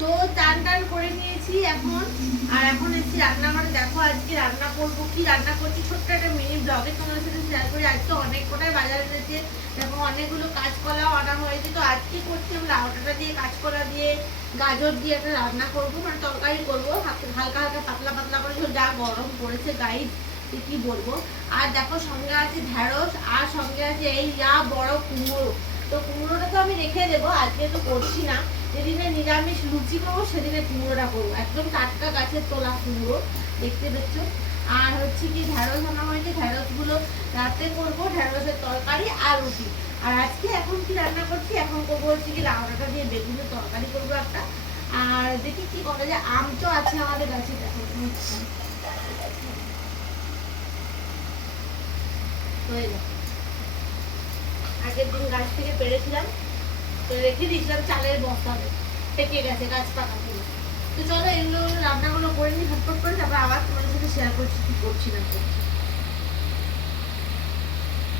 তো চান টান করে নিয়েছি এখন। আর এখন এসেছি রান্নাঘরে। দেখো আজকে রান্না করবো, কি রান্না করছি ছোট্ট একটা মিনি ব্লগে তোমাদের সাথে শেয়ার করি। আজকে অনেক কোটায় বাজার এনেছে, দেখো অনেকগুলো কাঁচকলাও আনা হয়েছে। তো আজকে করছি আমি লাউডাঁটা দিয়ে, কাঁচকলা দিয়ে, গাজর দিয়ে একটা রান্না করবো, মানে তরকারি করবো হালকা হালকা পাতলা পাতলা করে। যা গরম পড়েছে গাইড, কি বলবো। আর দেখো সঙ্গে আছে ঢেঁড়স, আর সঙ্গে আছে এই যা বড় কুমড়ো। তো কুমড়োটা তো আমি রেখে দেবো, আজকে তো করছি না। যেদিনে নিরামিষ লুচি করবো সেদিনে কুমড়োটা করবো, একদম টাটকা গাছের তোলা কুমড়ো, দেখতে পাচ্ছ। আর হচ্ছে কি ঢেঁড়স আনা হয়েছে, ঢেঁড়সগুলো রাতে করবো, ঢেঁড়সের তরকারি আর রুটি। আর আজকে এখন কি রান্না করছি, এখন করবো হচ্ছে কি লাউডাঁটা দিয়ে বেগুনের তরকারি করবো একটা। আর দেখি কি করা যায়। আম তো আছে আমাদের গাছে, দেখো হয়ে যাবে। আগের দিন গাছ থেকে পেরেছিলাম, তো রেখে দিয়েছিলাম চালের বস্তাতে, পেকে গেছে গাছ পাকা পুরো। তো চলো এগুলো রান্নাগুলো করে নিই ঝটপট করে, তারপর আবার তোমাদের সাথে শেয়ার করছি কি করছি না করছি।